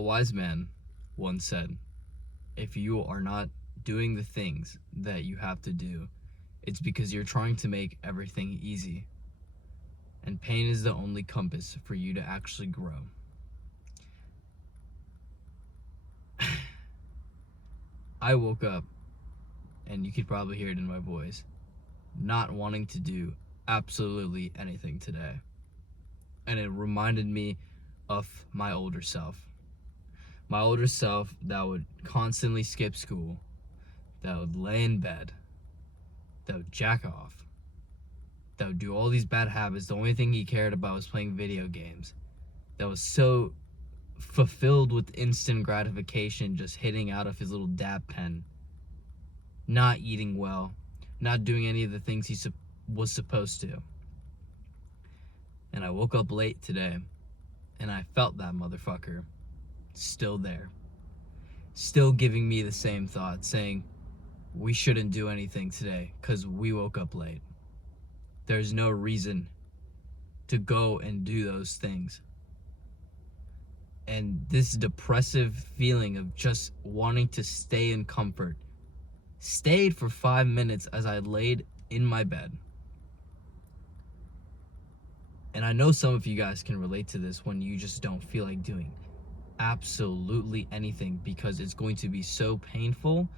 A wise man once said, if you are not doing the things that you have to do, it's because you're trying to make everything easy. And pain is the only compass for you to actually grow. I woke up, and you could probably hear it in my voice, not wanting to do absolutely anything today. And it reminded me of my older self. My older self that would constantly skip school, that would lay in bed, that would jack off, that would do all these bad habits. The only thing he cared about was playing video games. That was so fulfilled with instant gratification, just hitting out of his little dab pen. Not eating well, not doing any of the things he was supposed to. And I woke up late today, and I felt that motherfucker still there. Still giving me the same thought, saying, we shouldn't do anything today because we woke up late. There's no reason to go and do those things. And this depressive feeling of just wanting to stay in comfort stayed for 5 minutes as I laid in my bed. And I know some of you guys can relate to this when you just don't feel like doing absolutely anything because it's going to be so painful,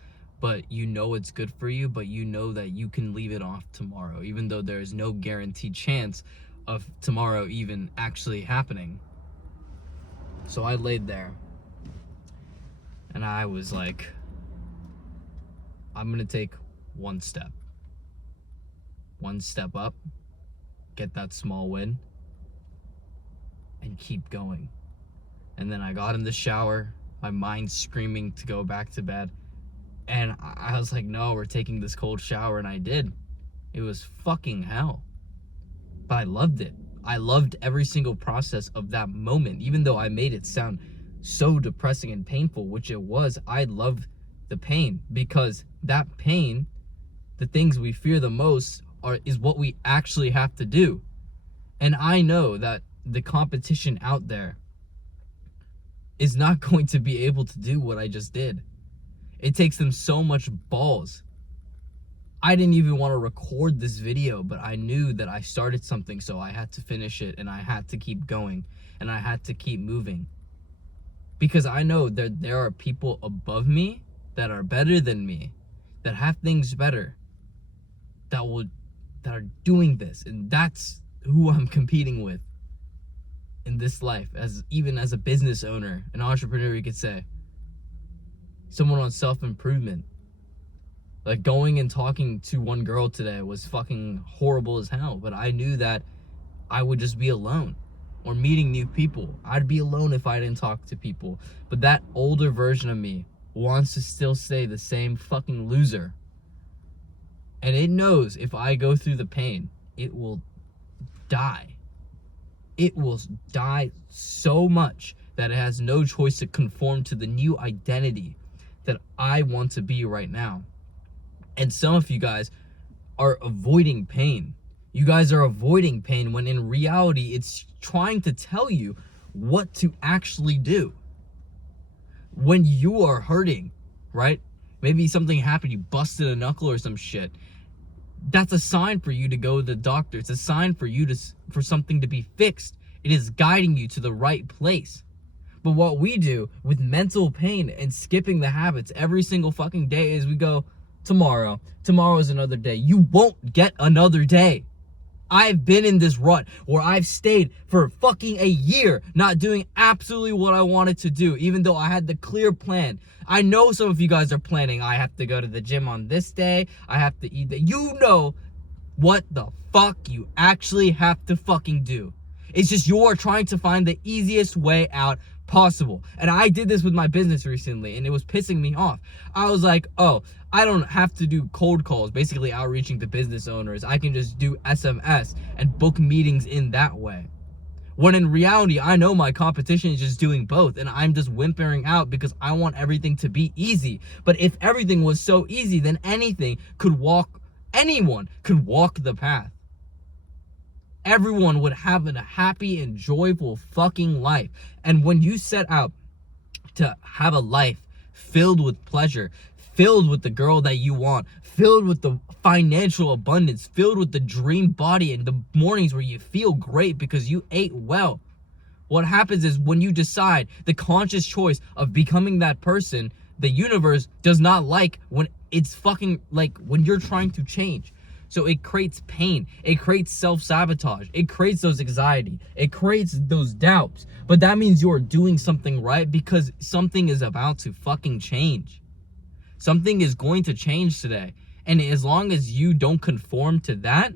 but you know it's good for you, but you know that you can leave it off tomorrow, even though there is no guaranteed chance of tomorrow even actually happening. So I laid there, and I was like, I'm gonna take one step up, get that small win, and keep going. And then I got in the shower, my mind screaming to go back to bed, and I was like, no, we're taking this cold shower, and I did. It was fucking hell, but I loved it. I loved every single process of that moment, even though I made it sound so depressing and painful, which it was. I loved the pain, because that pain, the things we fear the most, is what we actually have to do. And I know that the competition out there is not going to be able to do what I just did. It takes them so much balls. I didn't even want to record this video, but I knew that I started something, so I had to finish it, and I had to keep going, and I had to keep moving. Because I know that there are people above me that are better than me, that have things better, that are doing this, and that's who I'm competing with in this life, even as a business owner, an entrepreneur, you could say. Someone on self-improvement. Like, going and talking to one girl today was fucking horrible as hell, but I knew that I would just be alone. Or meeting new people. I'd be alone if I didn't talk to people. But that older version of me wants to still stay the same fucking loser. And it knows if I go through the pain, it will die. It will die so much that it has no choice to conform to the new identity that I want to be right now. And some of you guys are avoiding pain. You guys are avoiding pain when in reality it's trying to tell you what to actually do. When you are hurting, right? Maybe something happened, you busted a knuckle or some shit. That's a sign for you to go to the doctor. It's a sign for you for something to be fixed. It is guiding you to the right place. But what we do with mental pain and skipping the habits every single fucking day is we go, tomorrow is another day. You won't get another day. I've been in this rut where I've stayed for fucking a year not doing absolutely what I wanted to do, even though I had the clear plan. I know some of you guys are planning, I have to go to the gym on this day, I have to eat that. You know what the fuck you actually have to fucking do. It's just you are trying to find the easiest way out possible. And I did this with my business recently, and it was pissing me off. I was like, oh, I don't have to do cold calls, basically outreaching to business owners. I can just do SMS and book meetings in that way. When in reality, I know my competition is just doing both, and I'm just whimpering out because I want everything to be easy. But if everything was so easy, then anyone could walk the path. Everyone would have a happy and joyful fucking life. And when you set out to have a life filled with pleasure, filled with the girl that you want, filled with the financial abundance, filled with the dream body and the mornings where you feel great because you ate well. What happens is when you decide the conscious choice of becoming that person, the universe does not like when it's fucking like when you're trying to change. So it creates pain. It creates self-sabotage. It creates those anxiety. It creates those doubts. But that means you're doing something right because something is about to fucking change. Something is going to change today. And as long as you don't conform to that,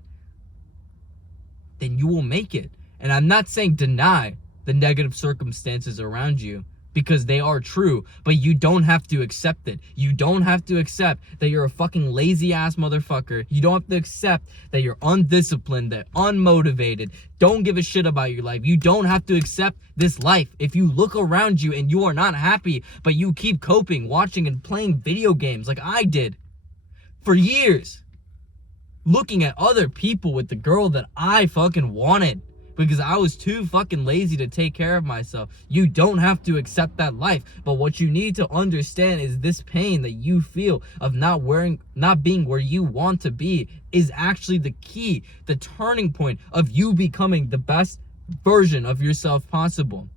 then you will make it. And I'm not saying deny the negative circumstances around you, because they are true, but you don't have to accept it. You don't have to accept that you're a fucking lazy ass motherfucker. You don't have to accept that you're undisciplined, that unmotivated, don't give a shit about your life. You don't have to accept this life. If you look around you and you are not happy, but you keep coping, watching and playing video games like I did for years, looking at other people with the girl that I fucking wanted, because I was too fucking lazy to take care of myself. You don't have to accept that life. But what you need to understand is this pain that you feel of not being where you want to be is actually the key, the turning point of you becoming the best version of yourself possible.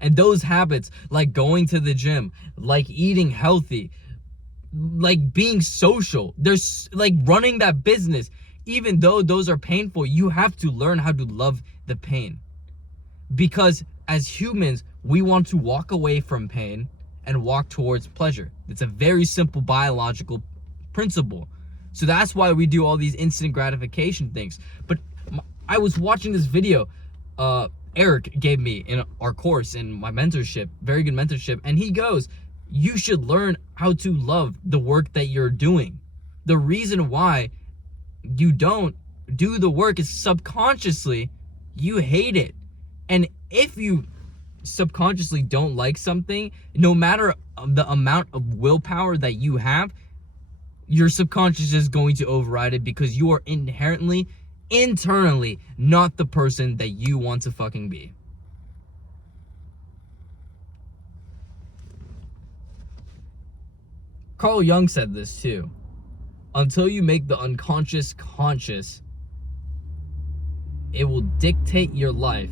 And those habits, like going to the gym, like eating healthy, like being social, there's like running that business, even though those are painful, you have to learn how to love the pain. Because as humans, we want to walk away from pain and walk towards pleasure. It's a very simple biological principle. So that's why we do all these instant gratification things. But I was watching this video Eric gave me in our course, in my mentorship, very good mentorship, and he goes, you should learn how to love the work that you're doing. The reason why you don't do the work is subconsciously you hate it. And if you subconsciously don't like something, no matter the amount of willpower that you have, your subconscious is going to override it, because you are inherently, internally not the person that you want to fucking be. Carl Jung said this too. Until you make the unconscious conscious, it will dictate your life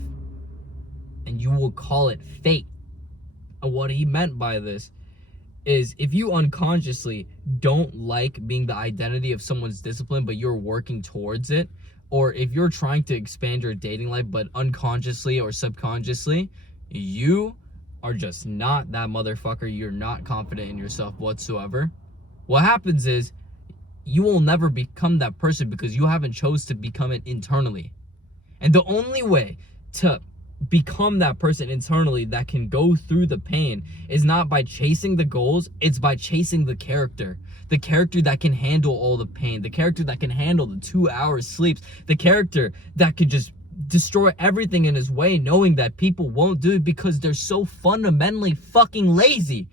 and you will call it fate. And what he meant by this is, if you unconsciously don't like being the identity of someone's discipline, but you're working towards it, or if you're trying to expand your dating life, but unconsciously or subconsciously, you are just not that motherfucker. You're not confident in yourself whatsoever. What happens is, you will never become that person because you haven't chose to become it internally. And the only way to become that person internally that can go through the pain is not by chasing the goals, it's by chasing the character. The character that can handle all the pain, the character that can handle the 2 hours sleeps, the character that could just destroy everything in his way, knowing that people won't do it because they're so fundamentally fucking lazy.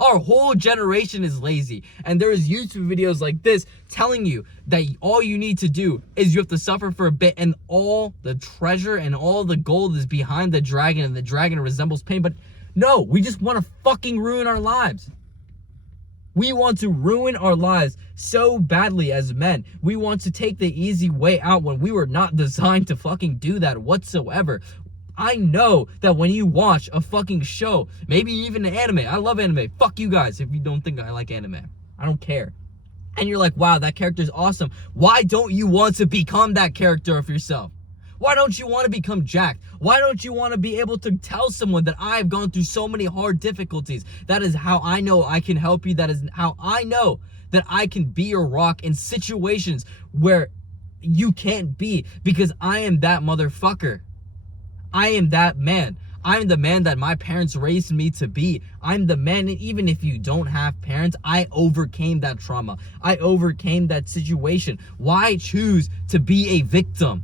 Our whole generation is lazy, and there's YouTube videos like this telling you that all you need to do is you have to suffer for a bit, and all the treasure and all the gold is behind the dragon, and the dragon resembles pain. But no, we just want to fucking ruin our lives. We want to ruin our lives so badly as men. We want to take the easy way out when we were not designed to fucking do that whatsoever. I know that when you watch a fucking show, maybe even an anime, I love anime, fuck you guys if you don't think I like anime, I don't care, and you're like, wow, that character's awesome, why don't you want to become that character of yourself? Why don't you want to become jacked? Why don't you want to be able to tell someone that I've gone through so many hard difficulties? That is how I know I can help you. That is how I know that I can be your rock in situations where you can't be, because I am that motherfucker. I am that man. I'm the man that my parents raised me to be. I'm the man, and even if you don't have parents, I overcame that trauma. I overcame that situation. Why choose to be a victim?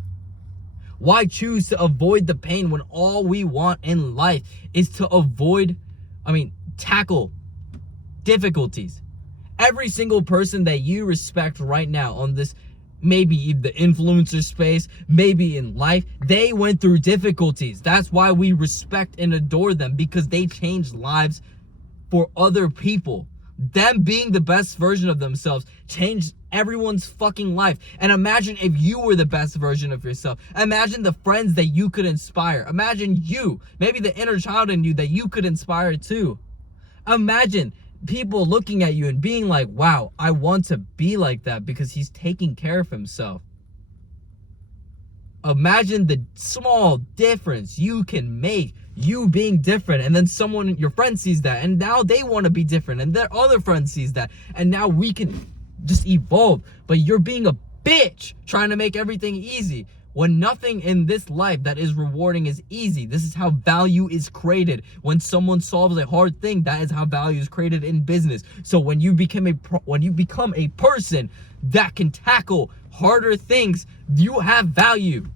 Why choose to avoid the pain when all we want in life is to tackle difficulties? Every single person that you respect right now on this maybe in the influencer space, maybe in life, they went through difficulties. That's why we respect and adore them, because they changed lives for other people. Them being the best version of themselves changed everyone's fucking life. And imagine if you were the best version of yourself. Imagine the friends that you could inspire. Imagine you, maybe the inner child in you that you could inspire too. Imagine people looking at you and being like, wow, I want to be like that because he's taking care of himself. Imagine the small difference you can make, you being different, and then someone, your friend, sees that, and now they want to be different, and their other friend sees that, and now we can just evolve. But you're being a bitch trying to make everything easy, when nothing in this life that is rewarding is easy. This is how value is created. When someone solves a hard thing, that is how value is created in business. So when you become a person that can tackle harder things, you have value.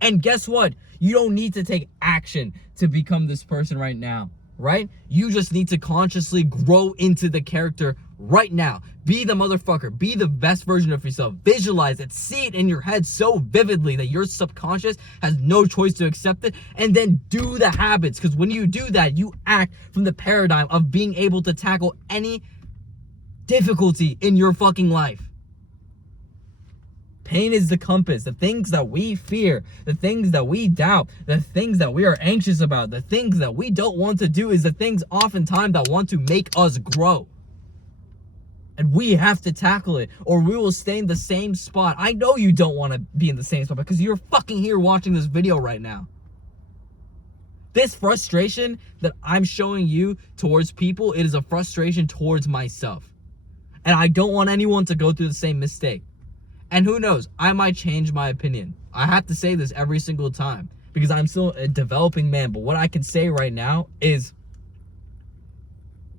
And guess what? You don't need to take action to become this person right now, right? You just need to consciously grow into the character right now. Be the motherfucker. Be the best version of yourself. Visualize it. See it in your head so vividly that your subconscious has no choice to accept it. And then do the habits. Because when you do that, you act from the paradigm of being able to tackle any difficulty in your fucking life. Pain is the compass. The things that we fear, the things that we doubt, the things that we are anxious about, the things that we don't want to do is the things oftentimes that want to make us grow. And we have to tackle it, or we will stay in the same spot. I know you don't want to be in the same spot because you're fucking here watching this video right now. This frustration that I'm showing you towards people, it is a frustration towards myself. And I don't want anyone to go through the same mistake. And who knows, I might change my opinion. I have to say this every single time because I'm still a developing man. But what I can say right now is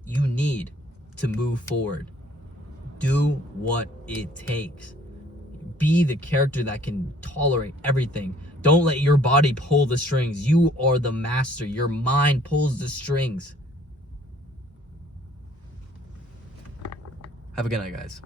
you need to move forward. Do what it takes. Be the character that can tolerate everything. Don't let your body pull the strings. You are the master. Your mind pulls the strings. Have a good night, guys.